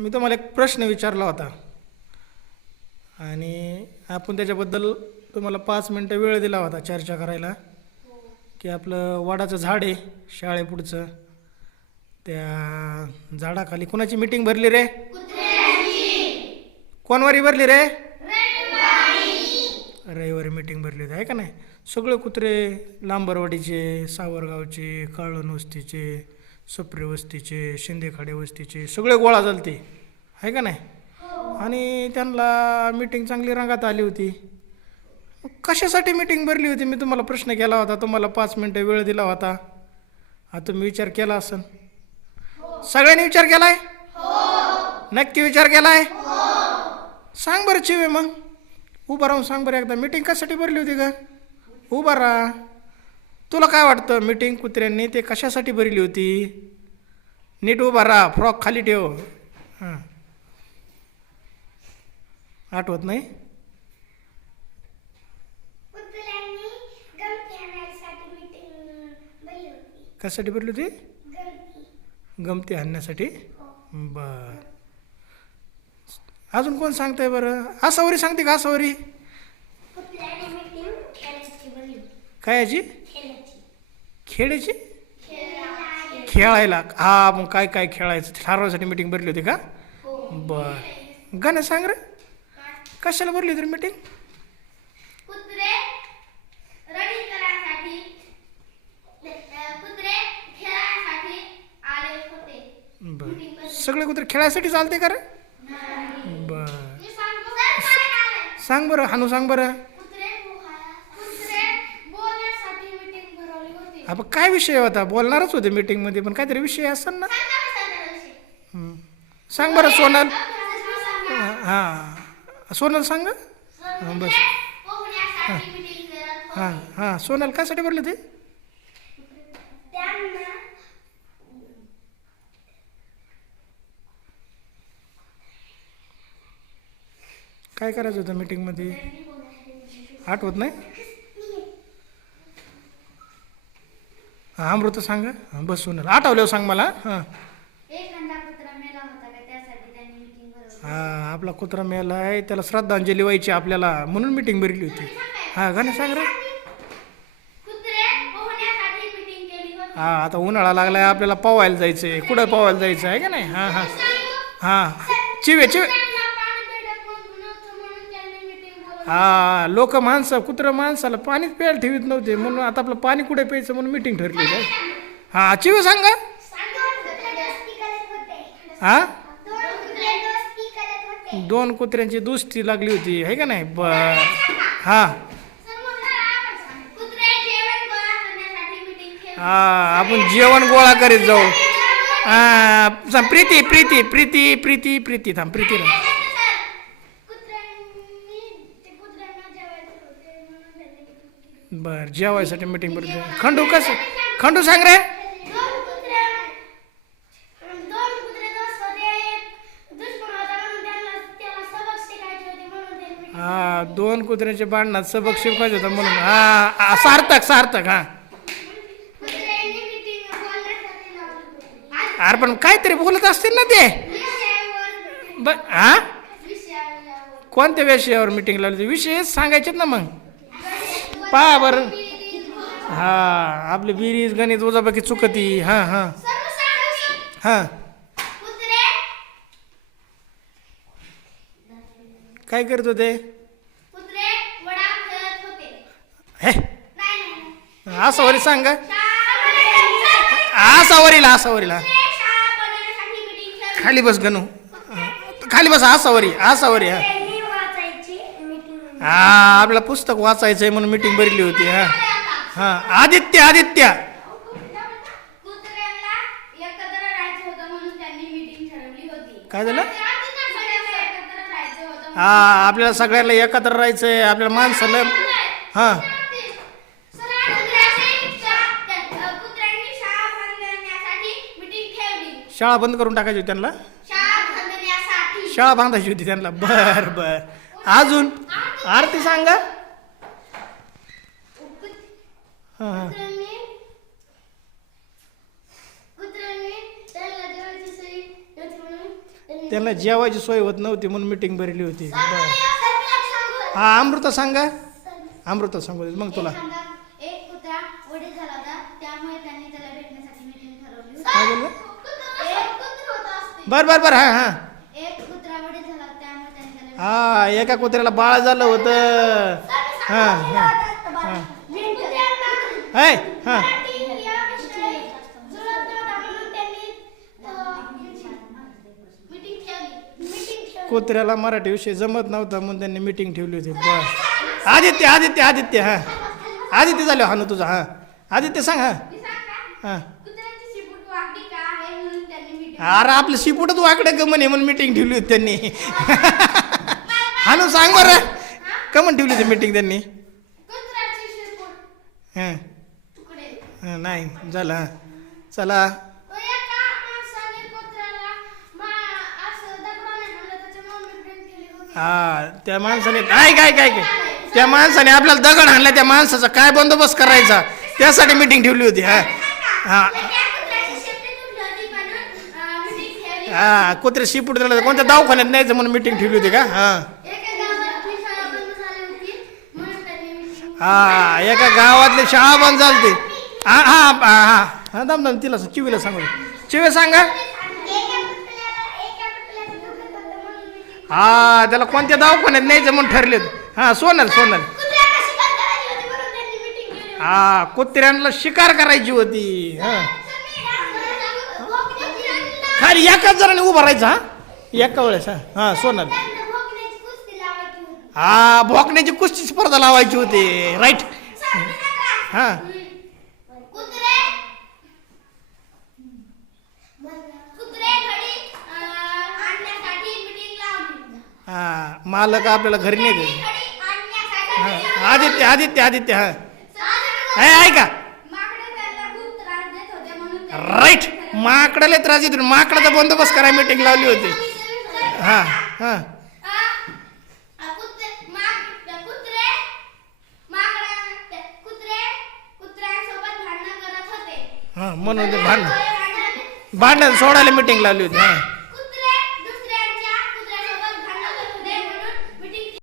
मी तुम्हाला एक प्रश्न विचारला होता. आणि आपण त्याच्याबद्दल तुम्हाला पाच मिनटं वेळ दिला होता चर्चा करायला. की आपलं वाडाचं झाड आहे शाळेपुढचं. त्या झाडाखाली कोणाची मीटिंग भरली रे? कोणवारी भरली रे? रविवारी मीटिंग भरली होती आहे का नाही? सगळे कुत्रे लांबरवाडीचे सावरगावचे काळण वस्तीचे सप्रे वस्तीचे शिंदेखाडे वस्तीचे सगळे गोळा झालते. आहे का नाही? आणि त्यांना मीटिंग चांगली रंगात आली होती. मग कशासाठी मीटिंग भरली होती? मी तुम्हाला प्रश्न केला होता. तुम्हाला पाच मिनटं वेळ दिला होता. हा तुम्ही विचार केला असन. सगळ्यांनी विचार केलाय? नक्की विचार केलाय? सांग बरं चिवे मग. उभं राहून सांग बरं एकदा. मीटिंग कशासाठी भरली होती का उभा राहा. तुला काय वाटतं? मीटिंग कुत्र्यांनी ते कशासाठी भरली होती? नीट उभा राहा फ्रॉक खाली ठेव. हां. आठवत नाही? कशासाठी भरली होती? गमती. आणण्यासाठी? बर. अजून कोण सांगताय बरं? आसावरी सांगते का आसावरी? काय याची? खेळायची? खेळायला? हा मग काय काय खेळायचं? ठरवायसाठी मीटिंग भरली होती का? बर. गाणं सांग रे. कशाला भरली होती मीटिंग बर. सगळे कुत्रे खेळायसाठी चालते का रे? बर. सांग बरं हानू सांग बरं कुत्रे कुत्रे बोलण्यासाठी मीटिंग आपण काय विषय होता बोलणारच होते मीटिंगमध्ये पण काहीतरी विषय असेल ना? सांगा. हं. बरं सोनल. हां सोनल सांग. हां, बस. मीटिंग करत. हां. हां सोनल कायसाठी भरले ते? काय करायचं होतं मीटिंगमध्ये आठवत नाही? हां अमृत सांग. हां बस सोनल आठवल्यावर सांग मला. हां. हां आपला कुत्रा मेला आहे. त्याला श्रद्धांजली व्हायची आपल्याला. म्हणून मीटिंग भरली होती. हां गाणं सांग रे. हां आता उन्हाळा लागलाय. आपल्याला पोवायला जायचं आहे कुठं पोवायला जायचं आहे का नाही? हां हां. हां. चिवे चिवे त्यांना पाणी भेटत नव्हतं म्हणून त्यांनी मीटिंग भरवली हा लोक माणसं कुत्रं माणसाला पाणीच प्यायला ठेवीत नव्हते. म्हणून आता आपलं पाणी कुठे प्यायचं म्हणून मिटिंग ठरली काय हा चिव सांगा हा? दोन कुत्र्यांची दुस्ती लागली होती आहे का नाही? बर. हा. आपण जेवण गोळा हा आपण जेवण गोळा करीत जाऊ. प्रीती प्रीती प्रीती प्रीती प्रीती थांब प्रीती राह. कुत्र्यांनी ते कुत्र्यांना जेवायचे होते म्हणून त्यांनी meeting केली. बर जेवायसाठी मीटिंग बरोबर खंडू कसं? खंडू सांग रे. हा दोन कुत्र्याचे बांधणात सबक शिकवायचं होतं म्हणून. हा सार्थक सार्थक हा. अरे पण काहीतरी बोलत असतील ना ते. ब हा? कोणत्या विषयावर मिटिंग लावली विषय सांगायचेत ना मग. पहा बरं. हा आपली बिरीज गणित वजाबाकी चुकती. हां हां. हां. काय करत होते? हे. आसावरी सांग. ग. आसावरीला आसावरीला. खाली बस गणू. खाली बस आसावरी आसावरी हा वरी हा. हा आपल्याला पुस्तक वाचायचं आहे म्हणून मिटिंग भरली होती हा. हां आदित्य आदित्य. काय झालं? हा आपल्याला सगळ्यांना एकत्र राहायचं आहे आपल्याला माणसाला हां. शाळा बंद करून टाकायची होती त्यांना? शाळा बांधायची होती त्यांना. बर बर. अजून? आरती सांगा. हां हां त्यांना जेवायची सोय होत नव्हती म्हणून मिटिंग भरली होती. हा अमृता सांगा. अमृता सांगू दे मग तुला. काय बोललं. बर बर बर हा हा एक कुत्रा वडील झाला होता, त्यामुळे त्यांनी त्याला हा एका कुत्र्याला बाळ झालं होतं. हा हां हां. हाय हां. कुत्र्याला मराठी विषय जमत नव्हता म्हणून त्यांनी मिटिंग ठेवली होती. बस. आदित्य आदित्य आदित्य हा. आदित्य झालं हा ना तुझा हा. आदित्य सांग हा. हां. अरे आपलं शिपूटच वाकडं ग म्हणे म्हणून मिटिंग ठेवली होती त्यांनी. ना सांग बरं. का म्हणून ठेवली होती मिटिंग त्यांनी? हां. हां नाही झालं हां. चला. हा त्या माणसाने काय काय काय काय त्या माणसाने आपल्याला दगड आणला त्या माणसाचा काय बंदोबस्त करायचा? त्यासाठी मिटिंग ठेवली होती हा. हा. हा कुत्रे शिपूट कोणत्या दवाखान्यात न्यायचं म्हणून मिटिंग ठेवली होती का? हा एका गावातली शाळा बंद झाली होती म्हणून त्यांनी मीटिंग हा एका गावातले शाळा बंद ते हा हा हा हा. हा दम दम तिला चिवीला सांगू. चिवे सांगा हा. त्याला कोणत्या दवाखान्यात न्यायचं म्हणून ठरले हा सोनल सोनल. हा कुत्र्यांना शिकार करायची होती. हा. खाली एकाच जराने उभा राहायचा हा. एका वेळेस हा. हा सोनल त्यांना भोकण्याची कुस्ती लावायची होती. हा भोकण्याची कुस्ती स्पर्धा लावायची होती. राईट हा. हा मालक आपल्याला घरी नाही हा आदित्य आदित्य आदित्य हा. ऐका. राईट माकडाला त्रास येतो माकडाचा बंदोबस्त करायला मीटिंग लावली होती. हा हा कुत्रे माग कुत्रे माकडा कुत्रे कुत्र्यांसोबत भांडणं करत होते हां म्हणून ते भांडण भांडण सोडायला मीटिंग लावली होती. हां